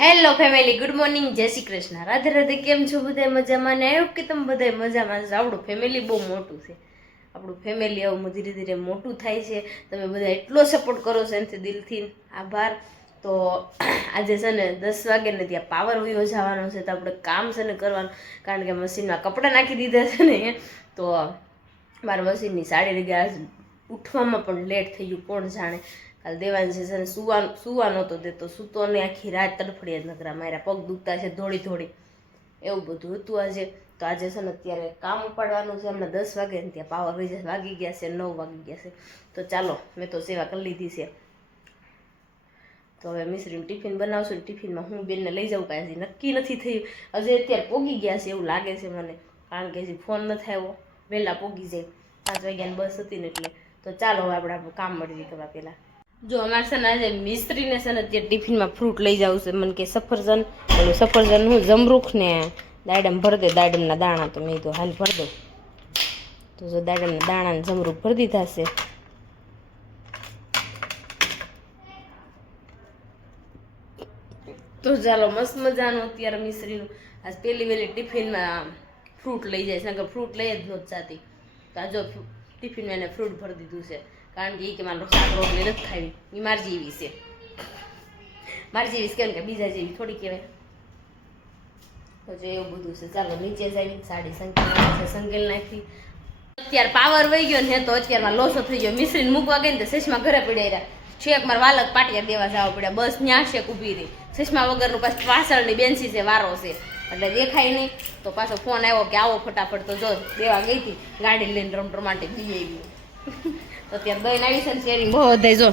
Hello family, good morning, જય શ્રી કૃષ્ણ, રાધે રાધે. કેમ છો બધા? મજામાં ને? આવ્યું કે તમે બધા મજામાં છો? આપણું ફેમિલી બહુ મોટું છે. આપણું ફેમિલી આવું ધીરે ધીરે મોટું થાય છે. તમે બધા એટલો સપોર્ટ કરો છો, એનાથી દિલથી આભાર. તો આજે છે ને 10 વાગે ને ત્યાં પાવર વયો જવાનો છે, તો આપણે કામ છે ને કરવાનું, કારણ કે મશીનમાં કપડાં નાખી દીધા છે ને, તો મારા મશીનની સાડી ગયા ઉઠવામાં પણ લેટ થઈ ગયું. કોણ જાણે કાલ દેવાન છે ને સુવા નહોતો દેતો, સૂતો ને આખી રાત તડફડિયા જ નકરા મારા પગ દુખતા છે થોડી થોડી, એવું બધું હતું આજે. તો આજે છે ને અત્યારે કામ ઉપાડવાનું છે. હમણાં 10 વાગે ને ત્યાં પાવર વાગી ગયા છે, 9 વાગી ગયા છે. તો ચાલો, મેં તો સેવા કરી લીધી છે. તો હવે મિશ્રીનું ટિફિન બનાવશું ને ટિફિનમાં હું બેનને લઈ જાઉં કાંઈ હજી નક્કી નથી થયું. હજી અત્યારે પોગી ગયા છે એવું લાગે છે મને, કારણ કે હજી ફોન નથી આવ્યો. વહેલા પોગી જાય, 5 વાગ્યાની બસ હતી ને એટલે. તો ચાલો હવે આપણે આપણું કામ મળી કરવા પહેલાં. જો અમારે છે ને આજે મિસ્ત્રીને છે ને અત્યારે ટિફિનમાં ફ્રૂટ લઈ જવું છે. મને કે સફરજન, ઓલું સફરજન હું જમરૂખ ને દાડમ ભરી દે, દાડમના દાણા. તો મેં તો હાલ ભરી દઉં. તો જો દાડમના દાણા ને જમરૂખ ભરી દીધા છે. તો ચાલો, મસ્ત મજાનું અત્યારે મિસ્ત્રીનું આજ પહેલી વહેલી ટિફિનમાં ફ્રૂટ લઈ જાય છે, ફ્રૂટ લઈ જ નહોતી જાતી. તો આ જો ટિફિનમાં એને ફ્રૂટ ભરી દીધું છે, કારણ કે એ કે મારે શાક રોટલી નથી ખાવી, એ મારી જેવી છે. મારી જેવી કેમ કે બીજા જેવી થોડી કહેવાય. તો જો એવું બધું છે. ચાલો નીચે જઈ સાડી સંકેલ નાખી. અત્યારે પાવર વહી ગયો ને, તો અત્યારમાં લોસો થઈ ગયો. મિશ્રીને મૂકવા ગઈ ને તો સસમા ઘરે પડ્યા રહ્યા. છેક મારે વાલક પાટિયા દેવા જવા પડ્યા. બસ ન્યા છેક ઊભી રહી. સસમા વગરનું પાછું પાછળની બેન્ચી છે, વારો છે એટલે દેખાય નહીં. તો પાછો ફોન આવ્યો કે આવો ફટાફટ. તો જો દેવા ગઈ હતી, ગાડી લઈને રમટરમાટે જઈ આવી. તો ત્યાં દહીં આવી છે ને શેરી બધા જો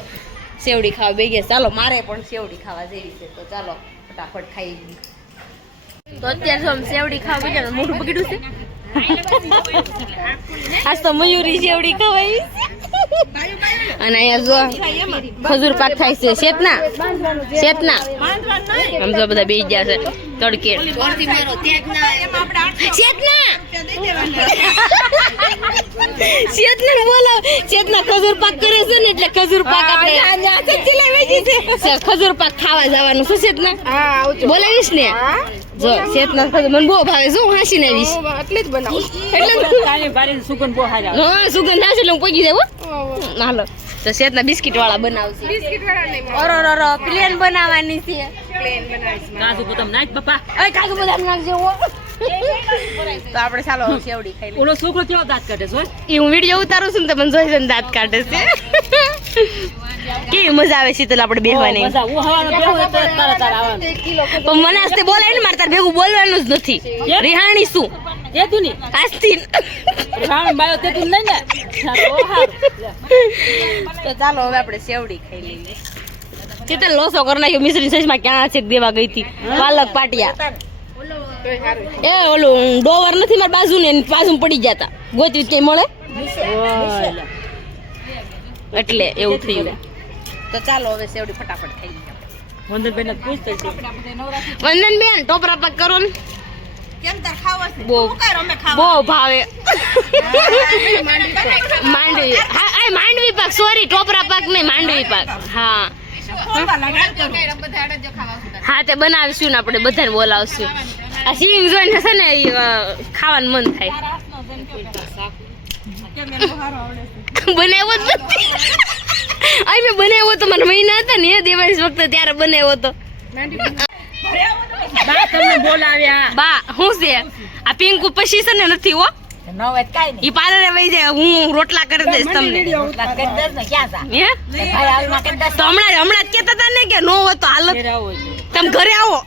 સેવડી ખાવા બે ગયા. ચાલો મારે પણ સેવડી ખાવા જેવી છે, તો ચાલો ફટાફટ ખાઈ ગઈ. તો અત્યારે જો સેવડી ખાવા ગયા, મોઢું પકડ્યું છે. આજ તો મયુરી સેવડી ખવાય. અને અહીંયા જો ખજૂર પાક થાય છે. શેતના આમ જો બધા બેસી ગયા છે તડકે. શેતના બોલો, શેતના ખજૂર પાક કરે છે ને, એટલે ખજૂર પાક આપણે ખજૂર પાક ખાવા જવાનું છે. શેતના બોલાવીશ ને, જો શેતના ખજૂર મને બહુ ભાવે. શું હાસી ને આવીશ એટલે જ બનાવું, એટલે સુગંધ બહુ હારા. હા, સુગંધ આવશે એટલે હું પગી જાવ. હાલો, તો શેતના બિસ્કિટ વાળા બનાવશે. બિસ્કિટ વાળા નહીં, ઓરો પ્લેન બનાવવાની છે. પ્લેન બનાવીશ. કાજુ બદામ નાખ બાપા. ઓય કાજુ બદામ નાખજે. તો આપણે ચાલો સેવડી ખાઈ લઈએ. ઓલો છોકરો કેવો દાંત કાઢે છે? એ હું વિડિયો ઉતારું છું ને, તો મને જોઈ છે દાંત કાઢે છે. કેવી મજા આવે શીતલ આપણે બેહવાની. પણ મને આસ્તે બોલાય ને, મારે તાર ભેગું બોલવાનું જ નથી. રિહાણી શું તેતું ની આસ્તી રિહાણી બાયો તેતું નહીં ને. તો ચાલો હવે આપણે સેવડી ખાઈ લઈએ. શીતલ લોસો કરી નાખ્યો. મિશ્રી સસમાં ક્યાં છે દેવા ગઈ હતી વાલક પાટિયા. એ ઓલું ડોવર નથી મારી બાજુ ને, બાજુ પડી જતા ગોતી કઈ મળે એટલે એવું થયું. તો ચાલો હવે સેવડી ફટાફટ ખાઈ લઈએ. વંદનબેન પૂછતો છે. વંદનબેન ટોપરા પાક કરો ને. કેમ તાર ખાવા છે? બહુ ભાવે. માંડવી, હા આ માંડવી પાક, સોરી ટોપરા પાક નહીં, માંડવી પાક. હા હા, તે બનાવીશું ને આપણે, બધાને બોલાવશું. આ સિંગ જોઈને છે ને ખાવાનું મન થાય. બનાવ્યો જ નથી. અહીં મેં બનાવ્યો તો મારા મહિના હતા ને, એ દિવાળી વખતે ત્યારે બનાવ્યો હતો. બા તમને બોલાવ્યા. બા હું છે આ પિંકુ પછી છે ને નથી હો. ઈ પાર્લરે વઈ જાય, હું રોટલા કરી દઈશ તમને. તો હમણાં જ કેતા હતા ને કે નો હોય તો હાલત તમે ઘરે આવો.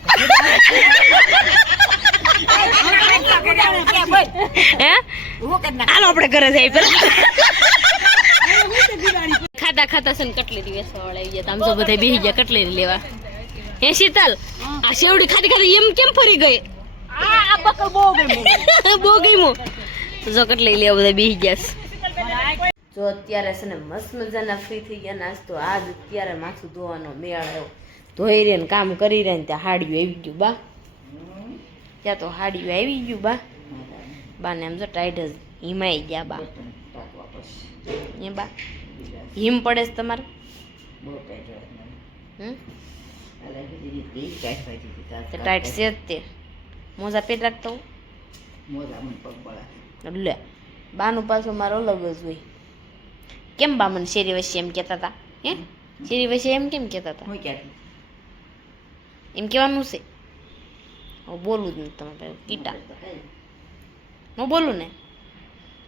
હે હાલો આપણે ઘરે જઈએ પેલા. ખાતા ખાતા છે ને કટલેરી વેસવા વાળા આવી ગયા. આમ તો બધા બેસી ગયા કટલેરી લેવા. હે શીતલ, આ સેવડી ખાતી ખાતી એમ કેમ ફરી ગઈ? આ બકલ બહુ ગઈ. જો કટલે લેવા બધા બેસી ગયા. જો અત્યારે છે ને મસ્ત મજાના ફ્રી થઈ ગયા. નાસ્તો આજ અત્યારે માથું ધોવાનો મેળ આવ્યો. ધોઈ રે ને કામ કરી રે ને ત્યાં હાડિયું આવી ગયું. બા ત્યાં તો હાડિયું આવી ગયું. બાને આમ જો ટાઈટ જ હિમાઈ ગયા. બા એ બા હિમ પડે છે તમારે? તે ટાઈટ છે જ તે મોજા પેટ રાખતો લે બાનું પાછું મારો અલગ જ હોય કેમ બા મને શેરી વચ્ચે એમ કહેતા હતા હે શેરી વચ્ચે એમ કેમ કહેતા હતા એમ કહેવાનું છે હું બોલું જ નહીં તમારે કીટા હું બોલું ને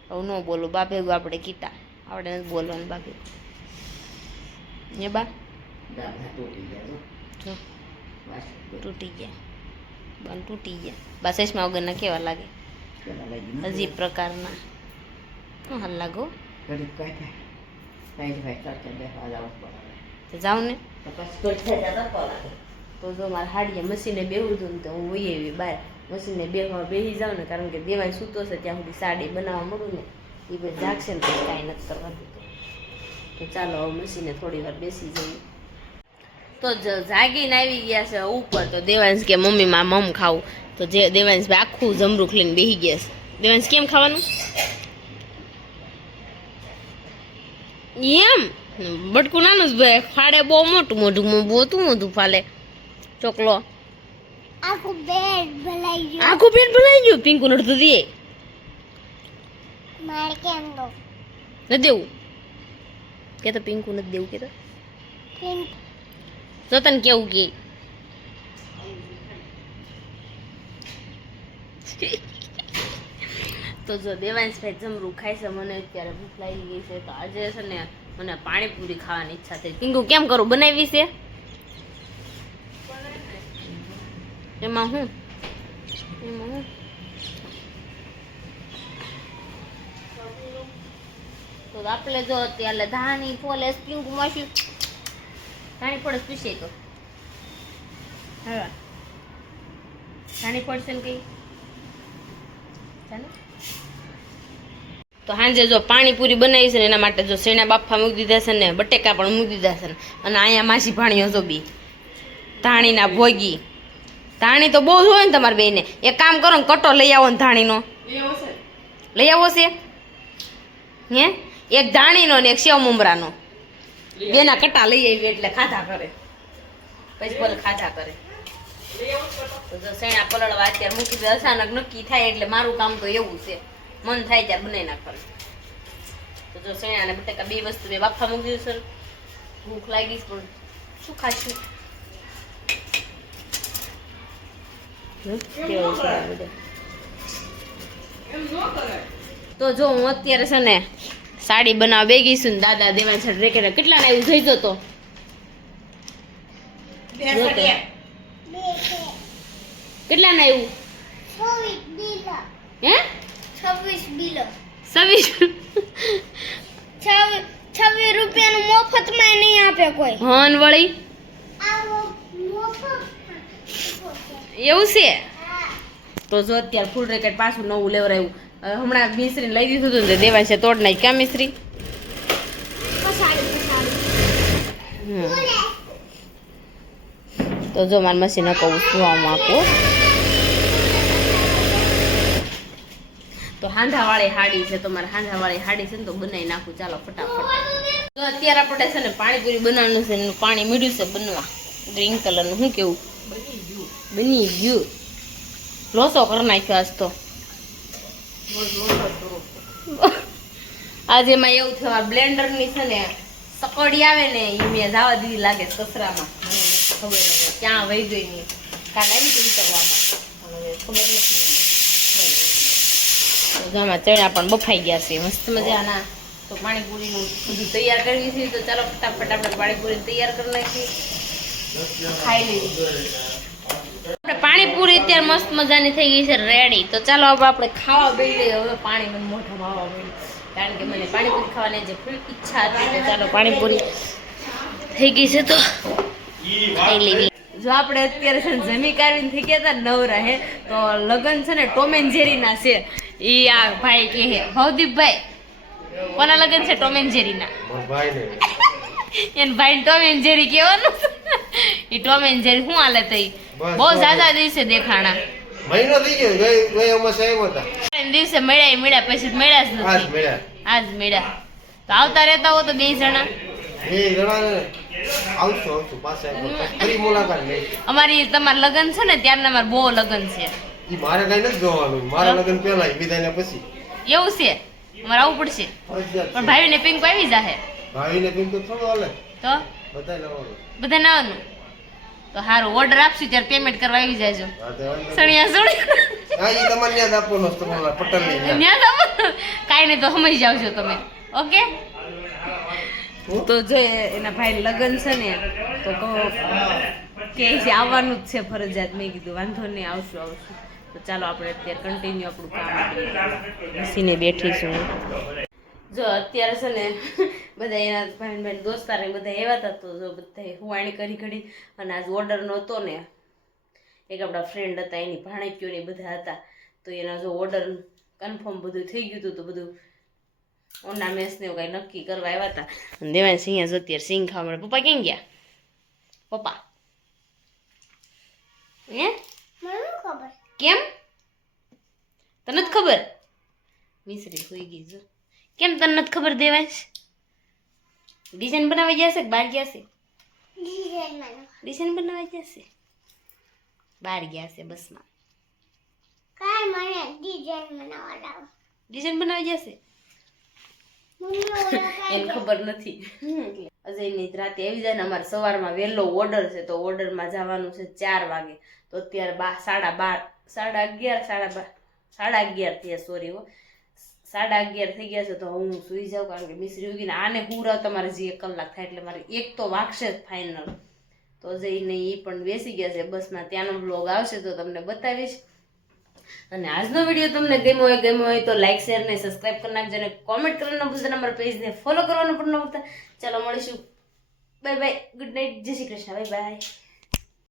હું ન બોલું બા ભેગું આપણે કીટા આપણે નથી બોલવાનું બા ભેગું એ બા જો તૂટી ગયા બન તૂટી ગયા બા ચશ્મા વગરના કેવા લાગે અજીબ પ્રકારના શું હાલ લાગો જાઉં ને તો જો મારે હાડીએ મશીને બેવું હતું ને તો હું વહી આવી બહાર મશીને બેસી જાઉં ને કારણ કે દેવાય સૂતો છે ત્યાં સુધી સાડી બનાવવા મળું ને એ બધું જાગશે ને તો કાંઈ નથી કરવા દીધું તો ચાલો હવે મશીને થોડી વાર બેસી જઈએ તો જાગીને આવી ગયા છે ઉપર તો દેવાંશ કે મમ્મી માં મમ ખાવું તો જે દેવાંશભાઈ આખું જમરૂખ લઈને બેસી ગયા છે દેવાંશ કેમ ખાવાનું એમ બટકું નાનું જ ભાઈ ફાડે બહુ મોટું મોઢું મોટું ફાલે ચોકલો આખું પેટ ભલાઈ ગયું પિંકુ નડતું દે મારે કેમ દો ન દેવું કે તો પિંકુ નથી દેવું કે તો તને કેવું કે તો જો દેવાંશભાઈ જમરૂ ખાય છે મને અત્યારે ભૂખ લાગી ગઈ છે તો આજે છે ને મને પાણીપુરી ખાવાની ઈચ્છા થઈ પિંકુ કેમ કરું બનાવી છે એમાં હું તો આપણે જો અત્યારે ધાણી ફોલે પિંકુ માસી ધાણી ફોડે પીશે તો હા ધાણી ફોડશે ને કઈ ચાલો તો સાંજે જો પાણીપુરી બનાવી છે ને એના માટે જો શેણા બાફા મૂકી દીધા છે ને બટેકા પણ મૂકી દીધા છે અને અહીંયા માસી ભાણીઓ જો બી ધાણીના ભોગી ધાણી તો બહુ જ હોય ને તમારે બેને એક કામ કરો ને કટો લઈ આવો ને ધાણીનો લઈ આવો છે હે એક ધાણીનો ને એક સેવ મમરાનો બેના કટા લઈ આવી એટલે ખાધા કરે પછી બોલે ખાધા કરે તો જો શેણા પલળવા અત્યારે મૂકી દે અચાનક નક્કી થાય એટલે મારું કામ તો એવું છે મન થાય ત્યારે બનાવી નાખવાનું તો જો શેણા અને બટેકા બે વસ્તુ બે બાફા મૂકી દીધું સર ભૂખ લાગી પણ શું ખાશું તો જો હું અત્યારે છે ને સાડી બનાવવા બેગી છું ને દાદા દેવાંશ રેકેટ કેટલા ને આવ્યું જઈજો તો કેટલા ને આવ્યું હે 26 રૂપિયાનું મફતમાં નહીં આપે કોઈ હન વળી એવું છે તો જો અત્યારે ફૂલ રેકેટ પાછું નવું લેવરાયું હમણાં મિસ્ત્રીને લઈ દીધું હતું ને દેવાય છે તોડ નાખ ક્યાં મિસ્ત્રી તો જો મારી મશીન કહું સુવામાં આપું તો હાંધાવાળી હાડી છે તો મારે હાંધાવાળી હાડી છે ને તો બનાવી નાખું ચાલો ફટાફટ તો અત્યારે આપણે છે ને પાણીપુરી બનાવવાનું છે એનું પાણી મીઠું છે બનવા ગ્રીન કલરનું શું કેવું બની ગયું લોસો કરી નાખ્યો આજ તો આજે એમાં એવું થયું બ્લેન્ડરની છે ને સકડી આવે ને એ મેં જવા દીધી લાગે કચરામાં મને ખબર હવે ક્યાં વહી ગઈ નહીં કાલ આવી હતી વિચારવામાં ખબર નથી આમાં ચણા પણ બફાઈ ગયા છે મસ્ત મજાના તો પાણીપુરીનું બધું તૈયાર કરવી છે તો ચાલો ફટાફટ આપણે પાણીપુરી તૈયાર કરી નાખીએ ખાઈ લઈએ આપણે પાણીપુરી અત્યારે મસ્ત મજાની થઈ ગઈ છે રેડી તો ચાલો હવે આપણે ખાવા બેસી હવે પાણી મને મોઢામાં આવવા મળ્યું કારણ કે મને પાણીપુરી ખાવાની જે ફૂલ ઈચ્છા હતી તો ચાલો પાણીપુરી થઈ ગઈ છે તો ખાઈ લેવી જો આપણે અત્યારે છે ને જમી કાઢીને થઈ ગયા હતા નવરા હે તો લગ્ન છે ને ટોમ એન્ડ જેરીના છે એ આ ભાઈ કે ભવદીપભાઈ કોના લગ્ન છે ટોમ એન્ડ જેરીના એને ભાઈ ટોમ એન્ડ જેરી કહેવાનું એ ટોમ એન્ડ જેરી શું હાલત થઈ બહુ ઝાઝા દિવસે દેખાણા મહિનો થઈ ગયો ગઈ અમાસ આવ્યો હતા દિવસે મળ્યા પછી મળ્યા જ નથી આજ મળ્યા તો આવતા રહેતા હો તો બે જણા આવશું પાછા એકવાર. ફરી મુલાકાત લઈશું. અમારી તમારા લગ્ન છે ને ત્યારના અમારે બહુ લગ્ન છે ઈ મારે કઈ નથી જોવાનું, મારા લગ્ન પહેલા વિદાય પછી એવું છે અમારે આવવું પડશે ફરજિયાત પણ છે. ભાઈને પિંક આવી જાહે ભાવિને પીન તો થોડું હાલે, તો બધાય લાવવાનું. બધા નાવાનું તો સારું ઓર્ડર આપશું ત્યારે પેમેન્ટ કરવા આવી જાજો હા, તે વાંધો નહીં. સણિયા સણિયા હા, ઈ તમારે યાદ આપવાનો છે, તમારા પટેલની યાદ. ન્યા તો કાંઈ નહીં તો સમજી જાવજો તમે ઓકે તો જો એના ભાઈ લગ્ન છે ને તો કે છે આવવાનું જ છે ફરજિયાત મેં કીધું વાંધો નહીં આવશું તો ચાલો આપણે અત્યારે કન્ટિન્યુ આપણું કામ બેસીને બેઠી છું જો અત્યારે છે ને બધા એના ભાઈ દોસ્તાર બધા એવા હતા તો જો બધા હુવાણી કરી ઘડી અને આજ ઓર્ડર નહોતો ને એક આપણા ફ્રેન્ડ હતા એની ભાણેકીઓ ને બધા હતા તો એના જો ઓર્ડર કન્ફર્મ બધું થઈ ગયું હતું તો બધું ઓર્નામેન્ટ્સ ને એવું કાંઈ નક્કી કરવા આવ્યા હતા અને દેવાન સિંહ જો અત્યારે સિંહ ખાવા મળે પપ્પા ક્યાં ગયા પપ્પા હે મને ખબર કેમ તને જ ખબર મિશ્રી હોઈ ગઈ જો કેમ તને નથી ખબર દેવાંશ ડિઝાઇન બનાવવા ગયા છે કે બહાર ગયા છે ડિઝાઇન મને ડિઝાઇન બનાવવા ગયા છે બહાર ગયા છે બસમાં કાઈ મને ડિઝાઇન બનાવવા લાવ ડિઝાઇન બનાવવા ગયા છે મમ્મી ઓલા એને ખબર નથી અજયની રાતે આવી જાય ને અમારે સવારમાં વહેલો ઓર્ડર છે તો ઓર્ડરમાં જવાનું છે 4 વાગે તો અત્યારે 11:30 થયા સોરી 11:30 થઈ ગયા છે તો હું સુઈ જાઉં કારણ કે મિશ્રી ઉગીને આને પૂરા તમારે જે 1 કલાક થાય એટલે મારે એક તો વાગશે જ ફાઇનલ તો અજયને એ પણ બેસી ગયા છે બસમાં ત્યાંનો બ્લોગ આવશે તો તમને બતાવીશ અને આજનો વિડીયો તમને ગમ્યો હોય તો લાઈક શેર ને સબસ્ક્રાઇબ કરી નાખજો અને કોમેન્ટ કરવાનું ભૂલતા અમારા પેજને ફોલો કરવાનું પણ ન ભૂલતા ચાલો મળીશું બાય બાય ગુડ નાઇટ જય શ્રી કૃષ્ણ બાય બાય